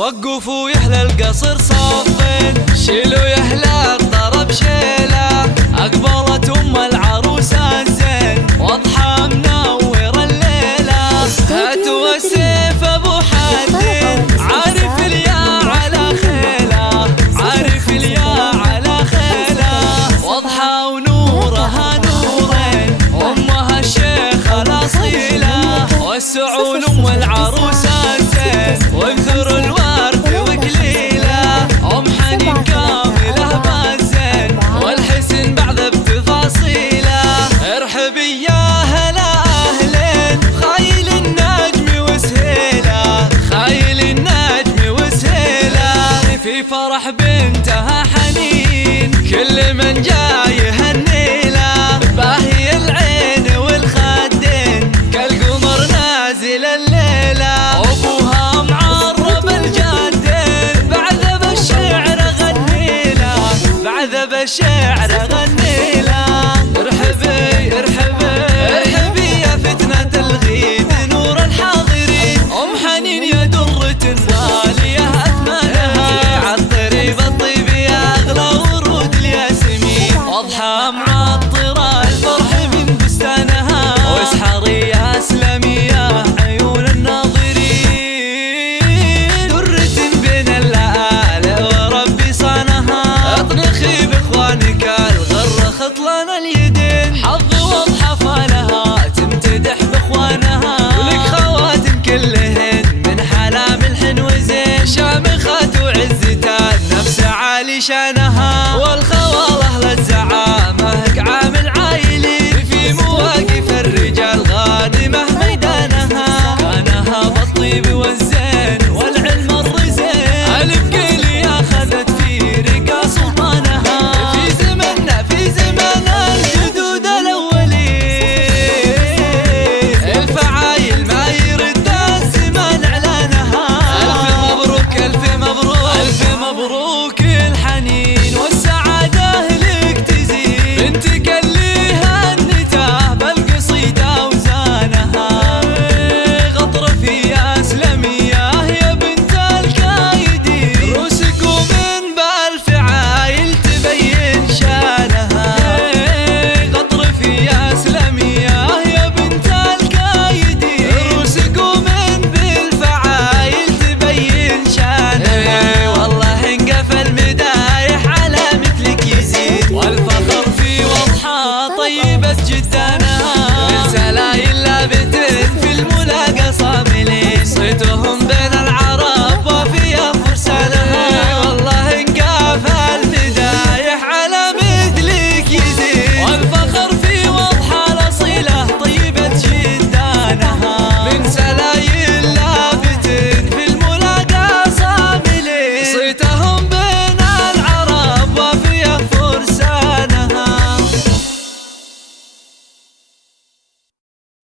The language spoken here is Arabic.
وقفوا يحلى القصر صافين، شيلوا يحلى الطرب شيله، أقبلت أم العروسة الزين واضحة منور الليلة. هاتوا السيف أبو حدين، عارف اليا على خيله، عارف اليا على خيله، واضحة ونورها نورين، أمها الشيخة الأصيلة، وسعوا أم العروسة الزين وانثروا الورد وكليله، أم حنين كاملة بالزين والحسن بعد بتفاصيله. ارحبي يا هلا أهلين، خايل النجم وسهيله، خايل النجم وسهيله، في فرح بنتها حنين، كل من جاي يهنيله، باهي العين والخدين كالقمر نازل الليلة، أبوها معرب الجدين بعذب الشعر غنيله، بعذب الشعر غنيله. ارحبي ارحبي ارحبي يا فتنة الغيب نور الحاضرين، أم حنين يا درة غالية أثمنها، عالطريب الطيب يا أغلى ورود الياسمين، واضحة معطرة الفرح من بستانها، واسحري يا اسلمي يا عيون الناظرين، درة بين اللآلئ وربي صانها، اطنخي باخوانك الغر خطلان اليدين، حظ واضحة فالها تمتدح باخوانها، ولك خواتم كلهن من حلا ملح وزين، شامخات وعزتان نفس عالي شانها، والخوال اهل الزعامة عامل عايلين، في مواقف الرجال غانمة ميدانها، كانها بالطيب والزين والعلم الرزين، البقيلي اخذت في رقا سلطانها، في زمننا في زمن الجدود الاولين، الفعايل ما يرد الزمان اعلانها، الف مبروك الف مبروك الف مبروك الحنين والسعادة لك تزيد، بنتك اللي هنته بالقصيدة وزانها، غطرف يا اسلمية يا بنت الكايدين، روسكم من بالفعايل تبين شانها، غطرف يا اسلمية يا بنت الكايدين، روسكم من بالفعايل تبين شانها، والله انقفل مدايح على مثلك يزيد، والفخر في وضحى طيبة جدانها، من سلايل لابتين في الملاقى صاملين، صيتهم بين العالم